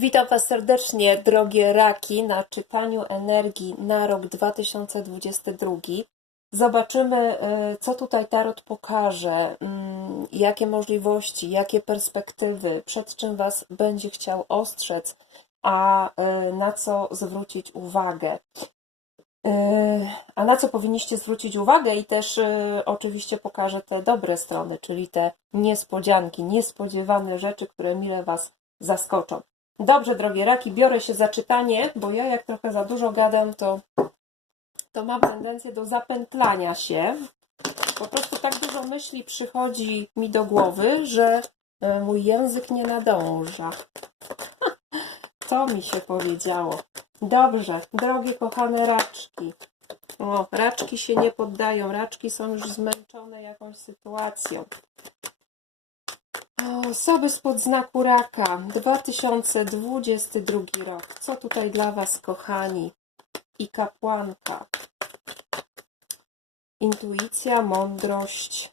Witam Was serdecznie, drogie raki, na czytaniu energii na rok 2022. Zobaczymy, y, co tutaj Tarot pokaże, mm, jakie możliwości, jakie perspektywy, przed czym Was będzie chciał ostrzec, a y, na co zwrócić uwagę. Y, A na co powinniście zwrócić uwagę, i też oczywiście pokażę te dobre strony, czyli te niespodzianki, niespodziewane rzeczy, które mile Was zaskoczą. Dobrze, drogie raki, biorę się za czytanie, bo ja jak trochę za dużo gadam, to, to mam tendencję do zapętlania się. Po prostu tak dużo myśli przychodzi mi do głowy, że y, mój język nie nadąża. To mi się powiedziało. Dobrze, drogie kochane raczki. O, raczki się nie poddają. Raczki są już zmęczone jakąś sytuacją. Osoby spod znaku raka. 2022 rok. Co tutaj dla Was, kochani? I kapłanka. Intuicja, mądrość,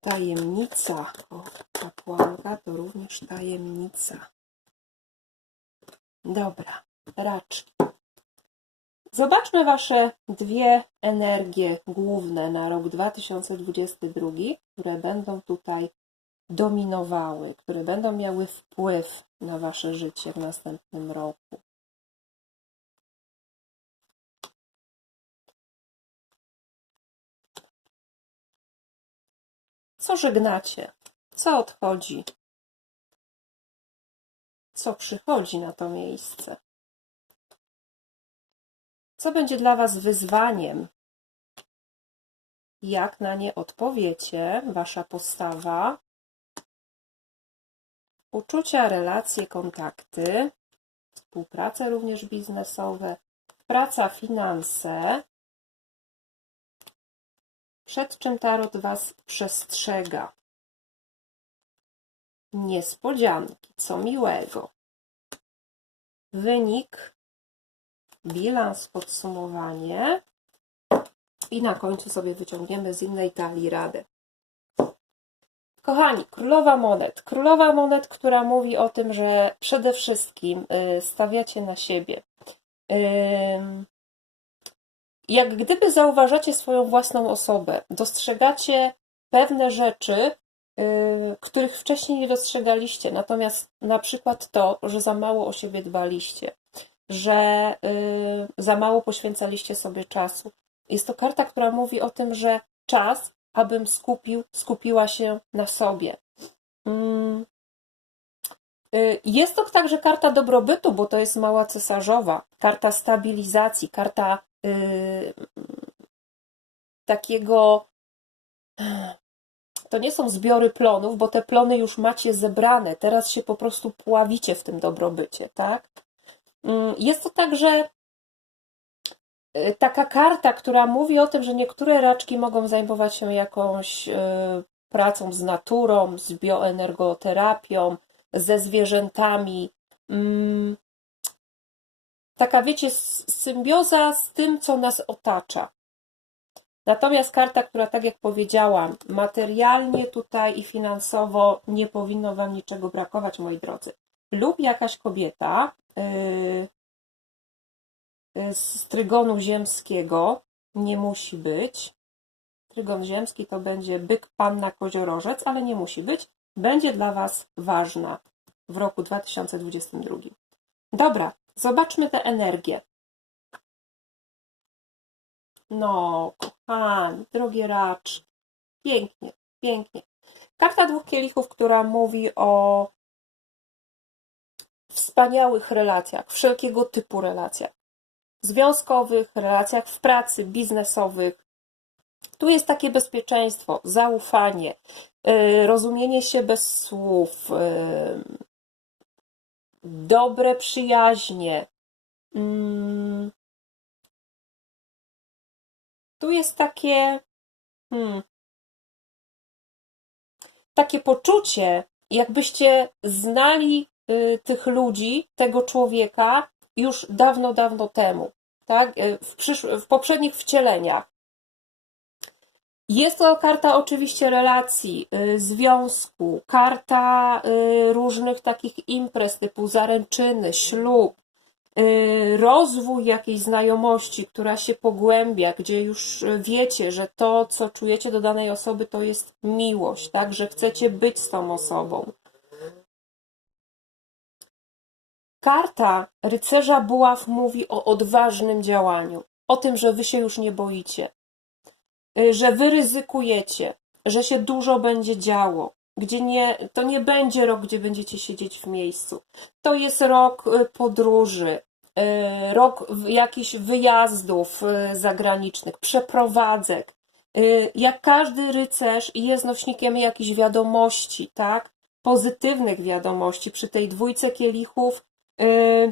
tajemnica. O, kapłanka to również tajemnica. Dobra, raczki. Zobaczmy Wasze dwie energie główne na rok 2022, które będą tutaj dominowały, które będą miały wpływ na Wasze życie w następnym roku. Co żegnacie? Co odchodzi? Co przychodzi na to miejsce? Co będzie dla Was wyzwaniem? Jak na nie odpowiecie? Wasza postawa, uczucia, relacje, kontakty, współprace również biznesowe, praca, finanse. Przed czym tarot Was przestrzega? Niespodzianki, co miłego. Wynik, bilans, podsumowanie. I na końcu sobie wyciągniemy z innej talii radę. Kochani, królowa monet. Królowa monet, która mówi o tym, że przede wszystkim y, stawiacie na siebie. Jak gdyby zauważacie swoją własną osobę, dostrzegacie pewne rzeczy, y, których wcześniej nie dostrzegaliście. Natomiast na przykład to, że za mało o siebie dbaliście, że y, za mało poświęcaliście sobie czasu. Jest to karta, która mówi o tym, że czas, abym skupił, skupiła się na sobie. Mm. Y, Jest to także karta dobrobytu, bo to jest mała cesarzowa, karta stabilizacji, karta y, takiego. To nie są zbiory plonów, bo te plony już macie zebrane. Teraz się po prostu pławicie w tym dobrobycie, tak? Mm, Jest to także taka karta, która mówi o tym, że niektóre raczki mogą zajmować się jakąś y, pracą z naturą, z bioenergoterapią, ze zwierzętami. Mm, Taka, wiecie, symbioza z tym, co nas otacza. Natomiast karta, która, tak jak powiedziałam, materialnie tutaj i finansowo nie powinno Wam niczego brakować, moi drodzy. Lub jakaś kobieta yy, z trygonu ziemskiego, nie musi być. Trygon ziemski to będzie byk, panna, koziorożec, ale nie musi być. Będzie dla Was ważna w roku 2022. Dobra, zobaczmy te energie. No, kochani, drogie raczki. Pięknie, pięknie. Karta dwóch kielichów, która mówi o wspaniałych relacjach, wszelkiego typu relacjach. Związkowych, relacjach w pracy, biznesowych. Tu jest takie bezpieczeństwo, zaufanie, yy, rozumienie się bez słów, yy, dobre przyjaźnie. Mm. Tu jest takie, hmm, takie poczucie, jakbyście znali y, tych ludzi, tego człowieka już dawno, dawno temu, tak? Y, W, przysz- w poprzednich wcieleniach. Jest to karta oczywiście relacji, y, związku, karta y, różnych takich imprez typu zaręczyny, ślub, y, rozwój jakiejś znajomości, która się pogłębia, gdzie już wiecie, że to, co czujecie do danej osoby, to jest miłość, tak, że chcecie być z tą osobą. Karta rycerza buław mówi o odważnym działaniu, o tym, że wy się już nie boicie, y, że wy ryzykujecie, że się dużo będzie działo, gdzie nie, to nie będzie rok, gdzie będziecie siedzieć w miejscu. To jest rok y, podróży, y, rok jakichś wyjazdów zagranicznych, przeprowadzek. Jak każdy rycerz jest nośnikiem jakichś wiadomości, tak? Pozytywnych wiadomości. Przy tej dwójce kielichów,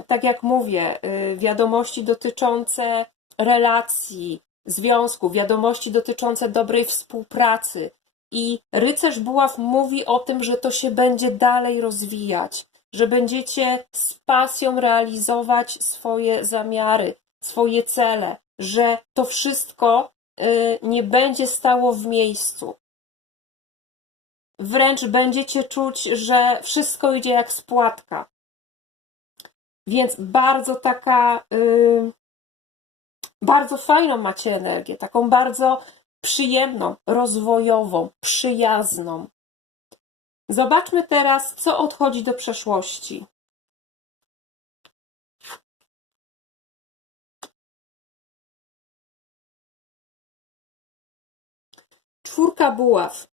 tak jak mówię, y, wiadomości dotyczące relacji, związku, wiadomości dotyczące dobrej współpracy. I rycerz buław mówi o tym, że to się będzie dalej rozwijać, że będziecie z pasją realizować swoje zamiary, swoje cele, że to wszystko y, nie będzie stało w miejscu. Wręcz będziecie czuć, że wszystko idzie jak spłatka. Więc bardzo taka, y, bardzo fajną macie energię, taką bardzo przyjemną, rozwojową, przyjazną. Zobaczmy teraz, co odchodzi do przeszłości. Czwórka buław.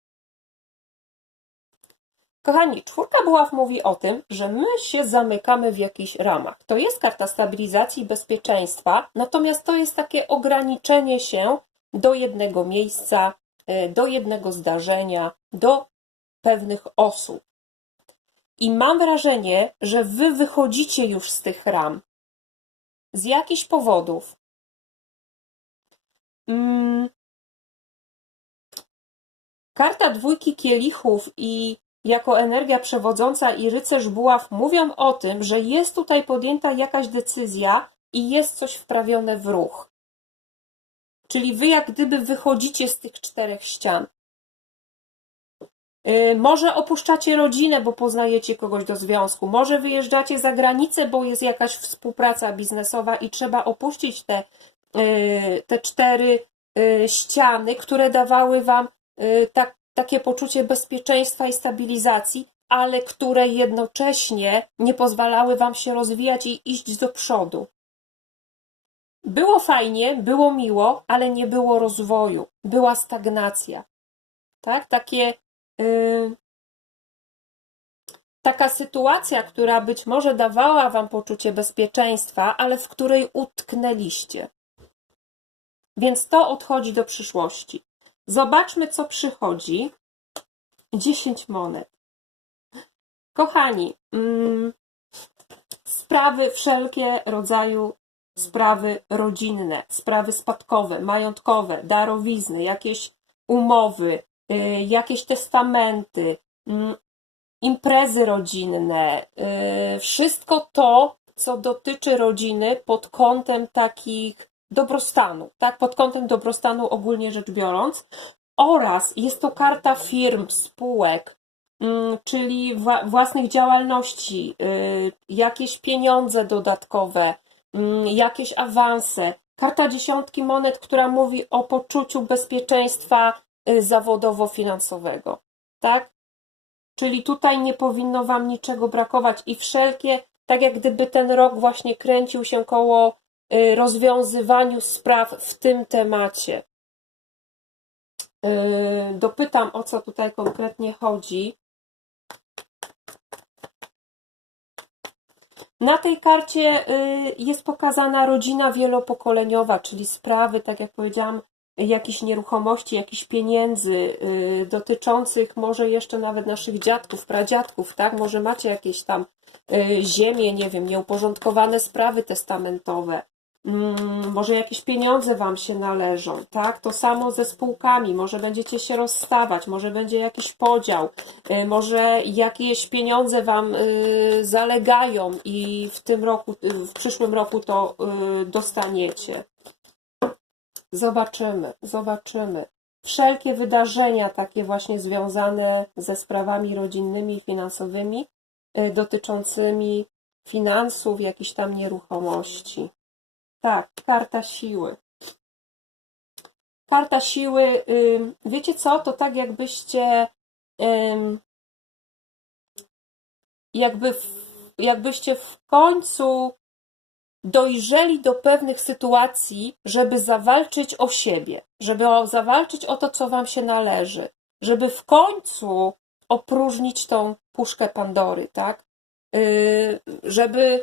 Kochani, czwórka buław mówi o tym, że my się zamykamy w jakichś ramach. To jest karta stabilizacji i bezpieczeństwa, natomiast to jest takie ograniczenie się do jednego miejsca, y, do jednego zdarzenia, do pewnych osób. I mam wrażenie, że wy wychodzicie już z tych ram. Z jakichś powodów. Mm. Karta dwójki kielichów i jako energia przewodząca i rycerz buław mówią o tym, że jest tutaj podjęta jakaś decyzja i jest coś wprawione w ruch. Czyli wy jak gdyby wychodzicie z tych czterech ścian. Yy, Może opuszczacie rodzinę, bo poznajecie kogoś do związku. Może wyjeżdżacie za granicę, bo jest jakaś współpraca biznesowa i trzeba opuścić te, yy, te cztery yy, ściany, które dawały wam tak, takie poczucie bezpieczeństwa i stabilizacji, ale które jednocześnie nie pozwalały wam się rozwijać i iść do przodu. Było fajnie, było miło, ale nie było rozwoju. Była stagnacja. Tak? Takie Yy, taka sytuacja, która być może dawała Wam poczucie bezpieczeństwa, ale w której utknęliście. Więc to odchodzi do przyszłości. Zobaczmy, co przychodzi. 10 monet. Kochani, mm, sprawy wszelkie rodzaju sprawy rodzinne, sprawy spadkowe, majątkowe, darowizny, jakieś umowy, y, jakieś testamenty, mm, imprezy rodzinne, y, wszystko to, co dotyczy rodziny pod kątem takich dobrostanu, tak, pod kątem dobrostanu ogólnie rzecz biorąc, oraz jest to karta firm, spółek, mm, czyli wła- własnych działalności, y, jakieś pieniądze dodatkowe, mm, jakieś awanse. Karta dziesiątki monet, która mówi o poczuciu bezpieczeństwa y, zawodowo-finansowego, tak? Czyli tutaj nie powinno Wam niczego brakować i wszelkie, tak jak gdyby ten rok właśnie kręcił się koło rozwiązywaniu spraw w tym temacie. Y, Dopytam, o co tutaj konkretnie chodzi. Na tej karcie y, jest pokazana rodzina wielopokoleniowa, czyli sprawy, tak jak powiedziałam, jakichś nieruchomości, jakichś pieniędzy y, dotyczących może jeszcze nawet naszych dziadków, pradziadków, tak? Może macie jakieś tam y, ziemie, nie wiem, nieuporządkowane sprawy testamentowe. Mm, Może jakieś pieniądze Wam się należą, tak? To samo ze spółkami, może będziecie się rozstawać, może będzie jakiś podział, y, może jakieś pieniądze Wam y, zalegają i w tym roku, y, w przyszłym roku to dostaniecie. Zobaczymy, zobaczymy. wszelkie wydarzenia takie właśnie związane ze sprawami rodzinnymi finansowymi, dotyczącymi finansów, jakichś tam nieruchomości. Tak, karta siły. Karta siły, wiecie co, to tak jakbyście jakby jakbyście w końcu dojrzeli do pewnych sytuacji, żeby zawalczyć o siebie, żeby zawalczyć o to, co wam się należy, żeby w końcu opróżnić tą puszkę Pandory, tak? Yy, żeby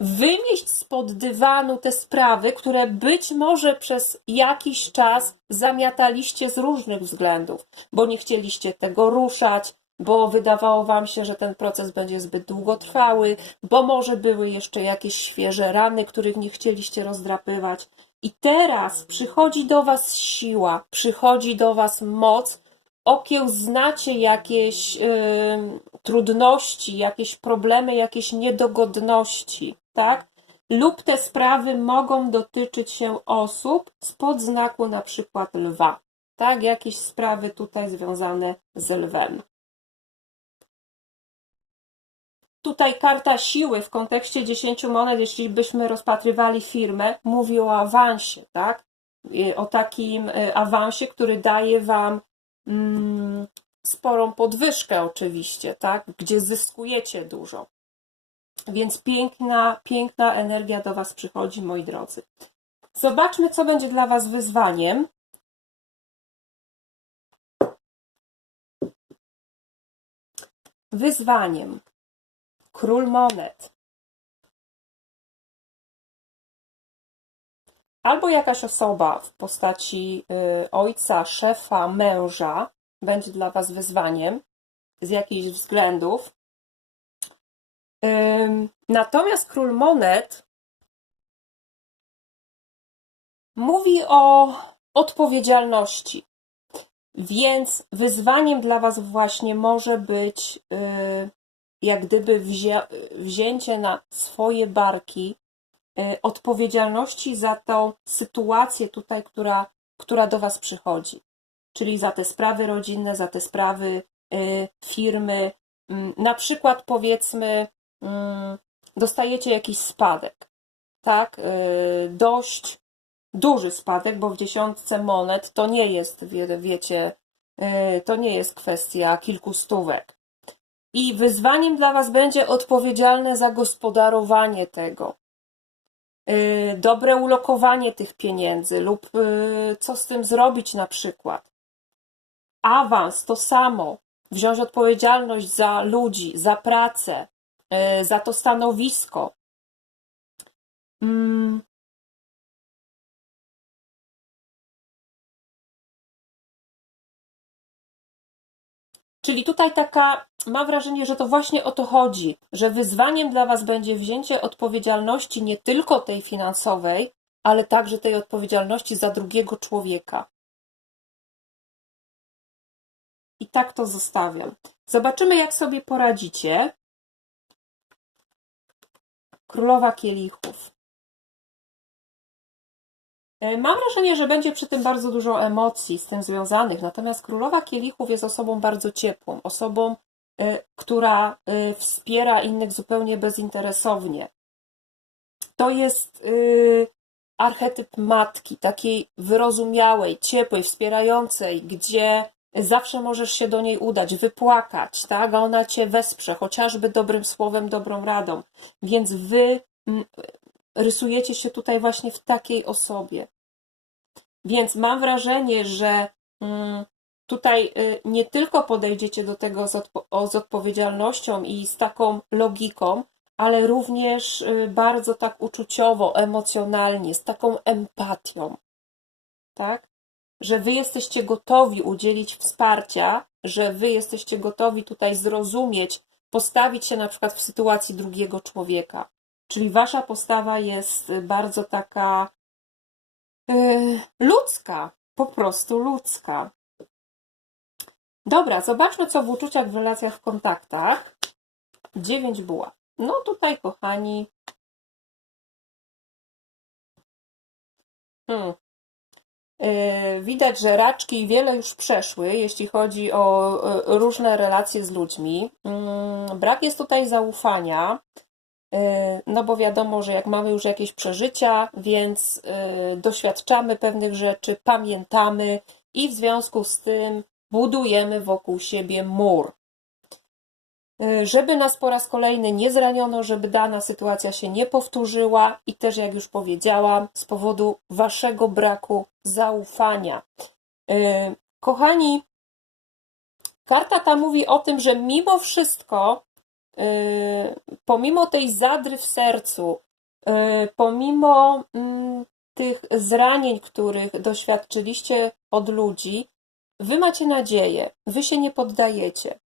wynieść spod dywanu te sprawy, które być może przez jakiś czas zamiataliście z różnych względów, bo nie chcieliście tego ruszać, bo wydawało wam się, że ten proces będzie zbyt długotrwały, bo może były jeszcze jakieś świeże rany, których nie chcieliście rozdrapywać. I teraz przychodzi do was siła, przychodzi do was moc, okiełznacie jakieś ym, trudności, jakieś problemy, jakieś niedogodności, tak? Lub te sprawy mogą dotyczyć się osób spod znaku na przykład lwa, tak? Jakieś sprawy tutaj związane z lwem. Tutaj karta siły w kontekście 10 monet, jeśli byśmy rozpatrywali firmę, mówi o awansie, tak? O takim y, awansie, który daje Wam mm, sporą podwyżkę, oczywiście, tak? Gdzie zyskujecie dużo. Więc piękna, piękna energia do Was przychodzi, moi drodzy. Zobaczmy, co będzie dla Was wyzwaniem. Wyzwaniem. Król monet. Albo jakaś osoba w postaci y, ojca, szefa, męża będzie dla Was wyzwaniem z jakichś względów. Natomiast król monet mówi o odpowiedzialności. Więc wyzwaniem dla Was właśnie może być y, jak gdyby wzię, wzięcie na swoje barki y, odpowiedzialności za tą sytuację tutaj, która, która do Was przychodzi. Czyli za te sprawy rodzinne, za te sprawy y, firmy. Mm, Na przykład powiedzmy, dostajecie jakiś spadek, tak? Y, Dość duży spadek, bo w dziesiątce monet to nie jest, wie- wiecie, y, to nie jest kwestia kilku stówek. I wyzwaniem dla Was będzie odpowiedzialne za gospodarowanie tego. Y, Dobre ulokowanie tych pieniędzy lub y, co z tym zrobić na przykład. Awans to samo. Wziąć odpowiedzialność za ludzi, za pracę, y, za to stanowisko. Mm, Czyli tutaj taka, mam wrażenie, że to właśnie o to chodzi, że wyzwaniem dla Was będzie wzięcie odpowiedzialności nie tylko tej finansowej, ale także tej odpowiedzialności za drugiego człowieka. I tak to zostawiam. Zobaczymy, jak sobie poradzicie. Królowa Kielichów. E, Mam wrażenie, że będzie przy tym bardzo dużo emocji z tym związanych, natomiast Królowa Kielichów jest osobą bardzo ciepłą, osobą, e, która e, wspiera innych zupełnie bezinteresownie. To jest archetyp matki, takiej wyrozumiałej, ciepłej, wspierającej, gdzie zawsze możesz się do niej udać, wypłakać, tak? A ona cię wesprze, chociażby dobrym słowem, dobrą radą. Więc wy mm, rysujecie się tutaj właśnie w takiej osobie. Więc mam wrażenie, że mm, tutaj y, nie tylko podejdziecie do tego z, odpo- z odpowiedzialnością i z taką logiką, ale również y, bardzo tak uczuciowo, emocjonalnie, z taką empatią. Tak? Że wy jesteście gotowi udzielić wsparcia, że wy jesteście gotowi tutaj zrozumieć, postawić się na przykład w sytuacji drugiego człowieka. Czyli wasza postawa jest bardzo taka y, ludzka, po prostu ludzka. Dobra, zobaczmy, co w uczuciach, w relacjach, w kontaktach. Dziewięć buław. No tutaj, kochani. Hmm. Yy, Widać, że raczki wiele już przeszły, jeśli chodzi o yy, różne relacje z ludźmi. Yy, Brak jest tutaj zaufania, yy, no bo wiadomo, że jak mamy już jakieś przeżycia, więc doświadczamy pewnych rzeczy, pamiętamy i w związku z tym budujemy wokół siebie mur. Yy, Żeby nas po raz kolejny nie zraniono, żeby dana sytuacja się nie powtórzyła i też, jak już powiedziałam, z powodu waszego braku zaufania. Yy, Kochani, karta ta mówi o tym, że mimo wszystko, yy, pomimo tej zadry w sercu, pomimo mm, tych zranień, których doświadczyliście od ludzi, wy macie nadzieję, wy się nie poddajecie.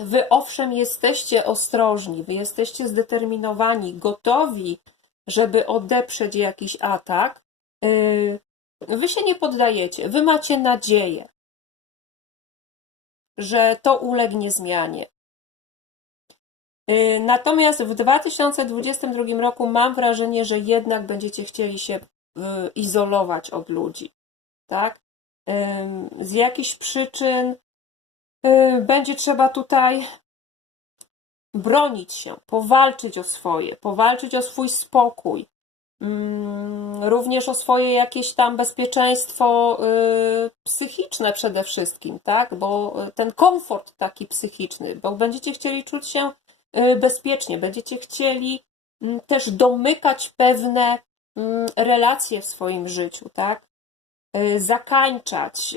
Wy owszem jesteście ostrożni, wy jesteście zdeterminowani, gotowi, żeby odeprzeć jakiś atak. Yy, Wy się nie poddajecie, wy macie nadzieję, że to ulegnie zmianie. Yy, Natomiast w 2022 roku mam wrażenie, że jednak będziecie chcieli się yy, izolować od ludzi. Tak? Z jakichś przyczyn będzie trzeba tutaj bronić się, powalczyć o swoje, powalczyć o swój spokój, mm, również o swoje jakieś tam bezpieczeństwo y, psychiczne przede wszystkim, tak? Bo y, ten komfort taki psychiczny, bo będziecie chcieli czuć się y, bezpiecznie, będziecie chcieli mm, też domykać pewne mm, relacje w swoim życiu, tak? Y, Zakańczać,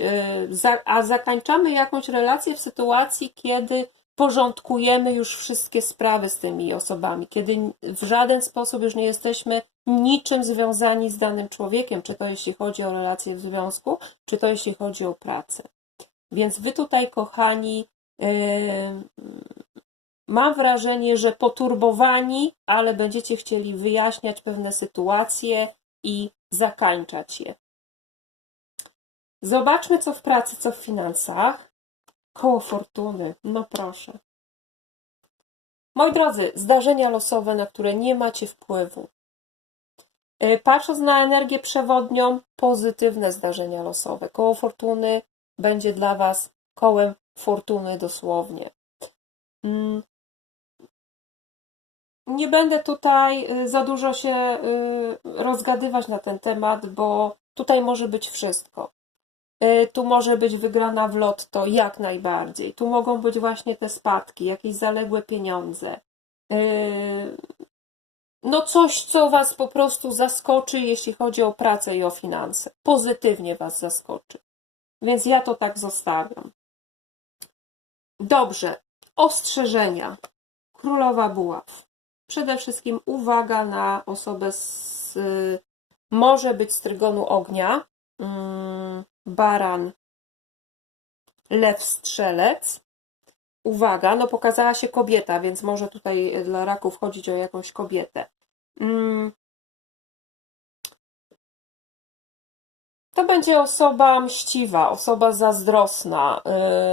y, a zakańczamy jakąś relację w sytuacji, kiedy porządkujemy już wszystkie sprawy z tymi osobami, kiedy w żaden sposób już nie jesteśmy niczym związani z danym człowiekiem, czy to jeśli chodzi o relacje w związku, czy to jeśli chodzi o pracę. Więc wy tutaj, kochani, yy, mam wrażenie, że poturbowani, ale będziecie chcieli wyjaśniać pewne sytuacje i zakańczać je. Zobaczmy, co w pracy, co w finansach. Koło fortuny, no proszę. Moi drodzy, zdarzenia losowe, na które nie macie wpływu. Yy, Patrząc na energię przewodnią, pozytywne zdarzenia losowe. Koło fortuny będzie dla Was kołem fortuny dosłownie. Mm. Nie będę tutaj y, za dużo się y, rozgadywać na ten temat, bo tutaj może być wszystko. Y, Tu może być wygrana w lotto jak najbardziej. Tu mogą być właśnie te spadki, jakieś zaległe pieniądze. Y, No coś, co Was po prostu zaskoczy, jeśli chodzi o pracę i o finanse. Pozytywnie Was zaskoczy. Więc ja to tak zostawiam. Dobrze. Ostrzeżenia. Królowa buław. Przede wszystkim uwaga na osobę z... Może być z trygonu ognia. Mm, Baran. Lew strzelec. Uwaga, no pokazała się kobieta, więc może tutaj dla raków chodzić o jakąś kobietę. Mm. To będzie osoba mściwa, osoba zazdrosna,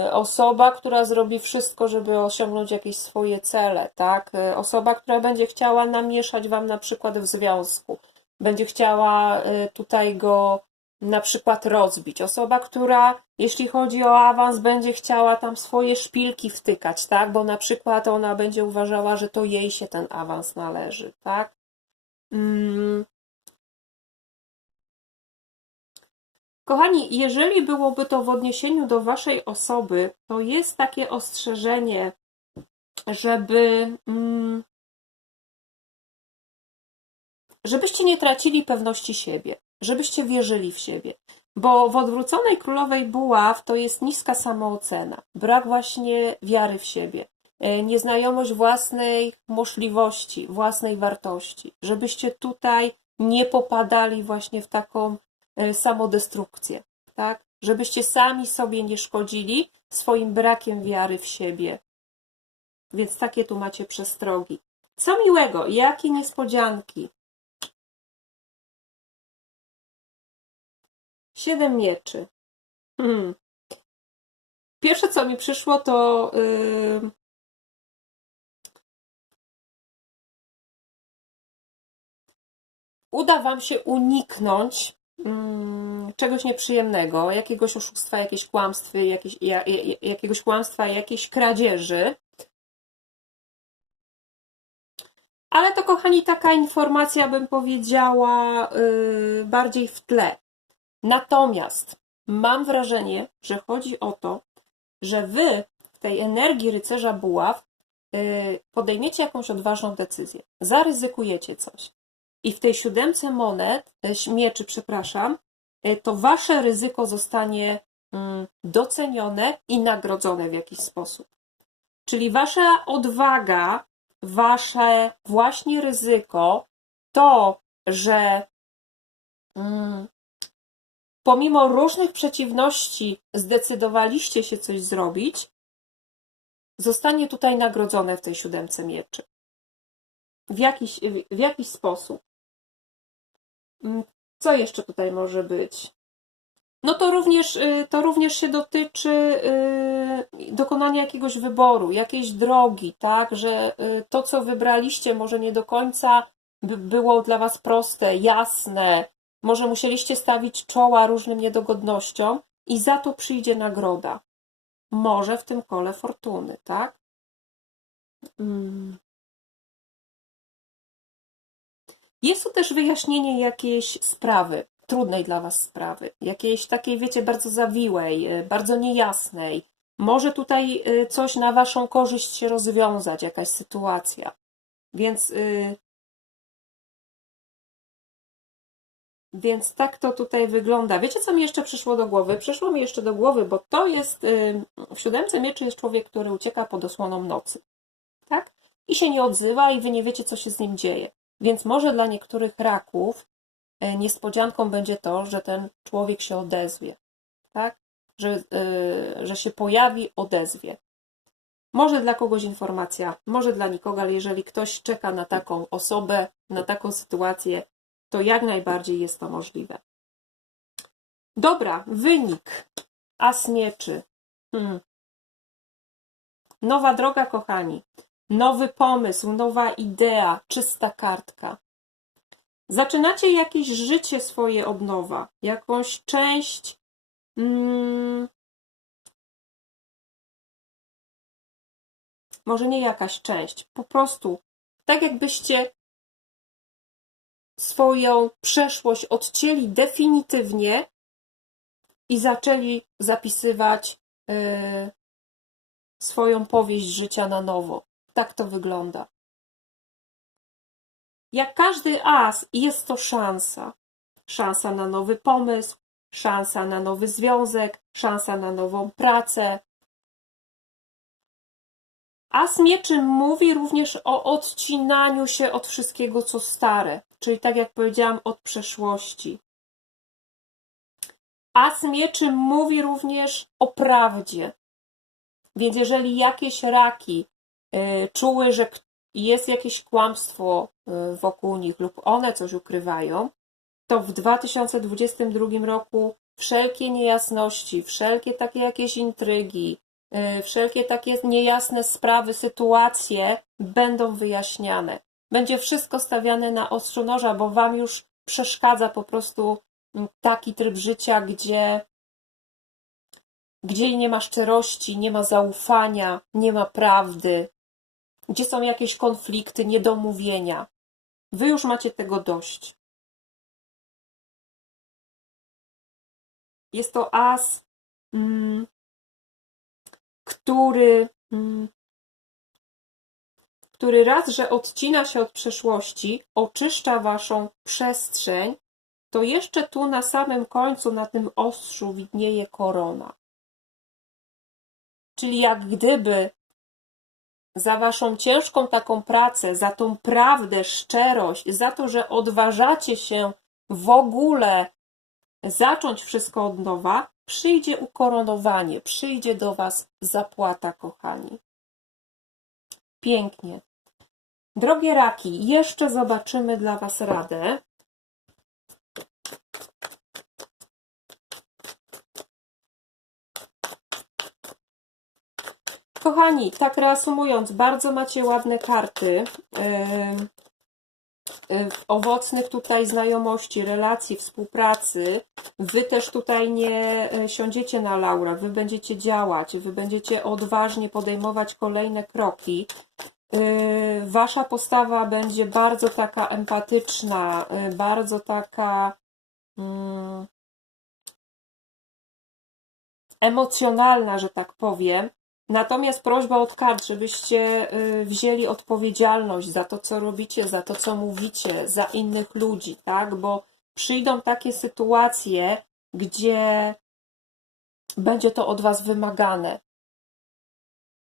yy, osoba, która zrobi wszystko, żeby osiągnąć jakieś swoje cele, tak? Yy, Osoba, która będzie chciała namieszać wam na przykład w związku, będzie chciała yy, tutaj go na przykład rozbić. Osoba, która jeśli chodzi o awans, będzie chciała tam swoje szpilki wtykać, tak? Bo na przykład ona będzie uważała, że to jej się ten awans należy, tak? Mm. Kochani, jeżeli byłoby to w odniesieniu do waszej osoby, to jest takie ostrzeżenie, żeby mm, żebyście nie tracili pewności siebie, żebyście wierzyli w siebie. Bo w odwróconej królowej buław to jest niska samoocena, brak właśnie wiary w siebie, e, nieznajomość własnej możliwości, własnej wartości, żebyście tutaj nie popadali właśnie w taką e, samodestrukcję, tak? Żebyście sami sobie nie szkodzili swoim brakiem wiary w siebie. Więc takie tu macie przestrogi. Co miłego, jakie niespodzianki. Siedem mieczy. Hmm. Pierwsze, co mi przyszło, to yy, uda Wam się uniknąć mm, czegoś nieprzyjemnego, jakiegoś oszustwa, jakieś kłamstwy, jakieś, ja, ja, jakiegoś kłamstwa, jakiejś kradzieży. Ale to, kochani, taka informacja, bym powiedziała, yy, bardziej w tle. Natomiast mam wrażenie, że chodzi o to, że wy w tej energii rycerza buław yy, podejmiecie jakąś odważną decyzję, zaryzykujecie coś. I w tej siódemce monet, yy, mieczy, przepraszam, yy, to wasze ryzyko zostanie mm, docenione i nagrodzone w jakiś sposób. Czyli wasza odwaga, wasze właśnie ryzyko, to, że mm, pomimo różnych przeciwności zdecydowaliście się coś zrobić, zostanie tutaj nagrodzone w tej siódemce mieczy. W jakiś, w jakiś sposób. Mm, Co jeszcze tutaj może być? No to również, y, to również się dotyczy y, dokonania jakiegoś wyboru, jakiejś drogi, tak, że y, to, co wybraliście, może nie do końca by było dla Was proste, jasne, może musieliście stawić czoła różnym niedogodnościom i za to przyjdzie nagroda. Może w tym kole fortuny, tak? Mm. Jest tu też wyjaśnienie jakiejś sprawy, trudnej dla Was sprawy, jakiejś takiej, wiecie, bardzo zawiłej, y, bardzo niejasnej. Może tutaj y, coś na Waszą korzyść się rozwiązać, jakaś sytuacja. Więc, więc tak to tutaj wygląda. Wiecie, co mi jeszcze przyszło do głowy? Przyszło mi jeszcze do głowy, bo to jest, w siódemce mieczy jest człowiek, który ucieka pod osłoną nocy. Tak? I się nie odzywa i Wy nie wiecie, co się z nim dzieje. Więc może dla niektórych raków e, niespodzianką będzie to, że ten człowiek się odezwie, tak? Że, yy, że się pojawi, odezwie. Może dla kogoś informacja, może dla nikogo, ale jeżeli ktoś czeka na taką osobę, na taką sytuację, to jak najbardziej jest to możliwe. Dobra, wynik. As mieczy. Hmm. Nowa droga, kochani. Nowy pomysł, nowa idea, czysta kartka. Zaczynacie jakieś życie swoje od nowa, jakąś część. Mm, może nie jakaś część, po prostu tak jakbyście swoją przeszłość odcięli definitywnie i zaczęli zapisywać yy, swoją powieść życia na nowo. Tak to wygląda. Jak każdy as, jest to szansa. Szansa na nowy pomysł, szansa na nowy związek, szansa na nową pracę. As mieczy mówi również o odcinaniu się od wszystkiego, co stare, czyli tak jak powiedziałam, od przeszłości. As mieczy mówi również o prawdzie. Więc jeżeli jakieś raki y, czuły, że jest jakieś kłamstwo y, wokół nich lub one coś ukrywają, to w 2022 roku wszelkie niejasności, wszelkie takie jakieś intrygi, y, wszelkie takie niejasne sprawy, sytuacje będą wyjaśniane. Będzie wszystko stawiane na ostrzu noża, bo wam już przeszkadza po prostu mm, taki tryb życia, gdzie gdzie nie ma szczerości, nie ma zaufania, nie ma prawdy, gdzie są jakieś konflikty, niedomówienia. Wy już macie tego dość. Jest to as, mm, który, mm, który raz, że odcina się od przeszłości, oczyszcza waszą przestrzeń, to jeszcze tu na samym końcu, na tym ostrzu widnieje korona. Czyli jak gdyby za waszą ciężką taką pracę, za tą prawdę, szczerość, za to, że odważacie się w ogóle zacząć wszystko od nowa, przyjdzie ukoronowanie, przyjdzie do was zapłata, kochani. Pięknie. Drogie raki, jeszcze zobaczymy dla was radę. Kochani, tak reasumując, bardzo macie ładne karty. owocnych tutaj znajomości, relacji, współpracy. Wy też tutaj nie y, siądziecie na laura, wy będziecie działać, wy będziecie odważnie podejmować kolejne kroki. Y, Wasza postawa będzie bardzo taka empatyczna, y, bardzo taka mm, emocjonalna, że tak powiem. Natomiast prośba od kart, żebyście y, wzięli odpowiedzialność za to, co robicie, za to, co mówicie, za innych ludzi, tak? Bo przyjdą takie sytuacje, gdzie będzie to od Was wymagane.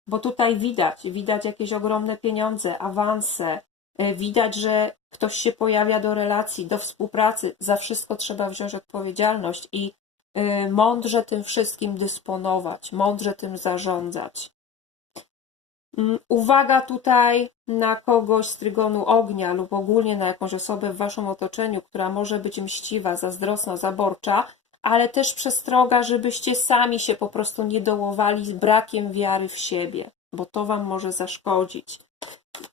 Bo tutaj widać, widać jakieś ogromne pieniądze, awanse, y, widać, że ktoś się pojawia do relacji, do współpracy. Za wszystko trzeba wziąć odpowiedzialność i y, mądrze tym wszystkim dysponować, mądrze tym zarządzać. Mm, Uwaga tutaj na kogoś z trygonu ognia lub ogólnie na jakąś osobę w waszym otoczeniu, która może być mściwa, zazdrosna, zaborcza, ale też przestroga, żebyście sami się po prostu nie dołowali z brakiem wiary w siebie, bo to wam może zaszkodzić.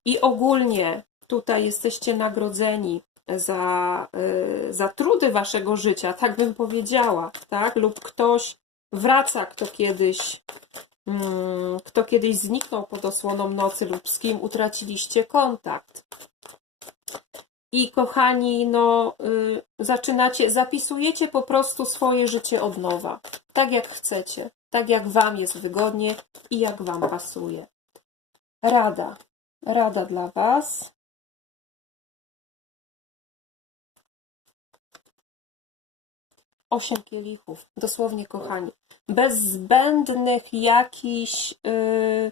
I ogólnie tutaj jesteście nagrodzeni za, y, za trudy waszego życia, tak bym powiedziała, tak? Lub ktoś wraca, kto kiedyś, mm, kto kiedyś zniknął pod osłoną nocy lub z kim utraciliście kontakt. I kochani, no, y, zaczynacie, zapisujecie po prostu swoje życie od nowa, tak jak chcecie, tak jak wam jest wygodnie i jak wam pasuje. Rada, rada dla was. Osiem kielichów, dosłownie kochani. Bez zbędnych jakichś yy,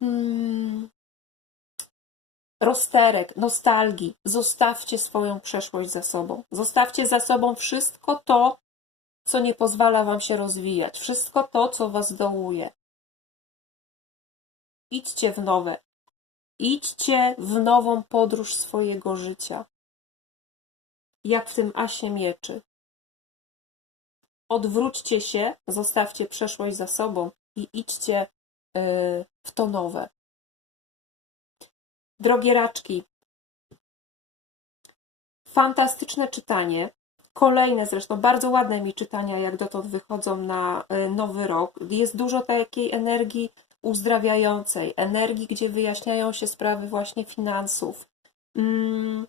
mm, rozterek, nostalgii. Zostawcie swoją przeszłość za sobą. Zostawcie za sobą wszystko to, co nie pozwala wam się rozwijać. Wszystko to, co was dołuje. Idźcie w nowe. Idźcie w nową podróż swojego życia. Jak w tym asie mieczy. Odwróćcie się, zostawcie przeszłość za sobą i idźcie yy, w to nowe. Drogie raczki, fantastyczne czytanie. Kolejne zresztą, bardzo ładne mi czytania, jak dotąd wychodzą na y, nowy rok. Jest dużo takiej energii uzdrawiającej, energii, gdzie wyjaśniają się sprawy właśnie finansów. Mm,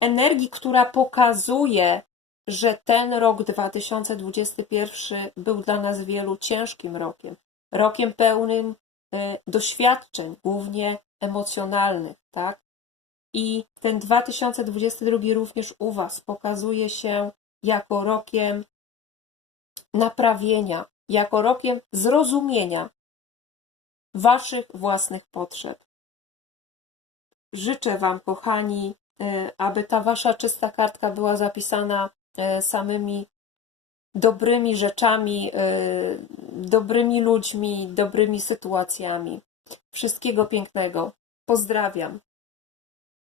energii, która pokazuje, że ten rok 2021 był dla nas wielu ciężkim rokiem. Rokiem pełnym y, doświadczeń, głównie emocjonalnych, tak? I ten 2022 również u Was pokazuje się jako rokiem naprawienia, jako rokiem zrozumienia Waszych własnych potrzeb. Życzę Wam, kochani, y, aby ta Wasza czysta kartka była zapisana y, samymi dobrymi rzeczami, y, dobrymi ludźmi, dobrymi sytuacjami. Wszystkiego pięknego. Pozdrawiam.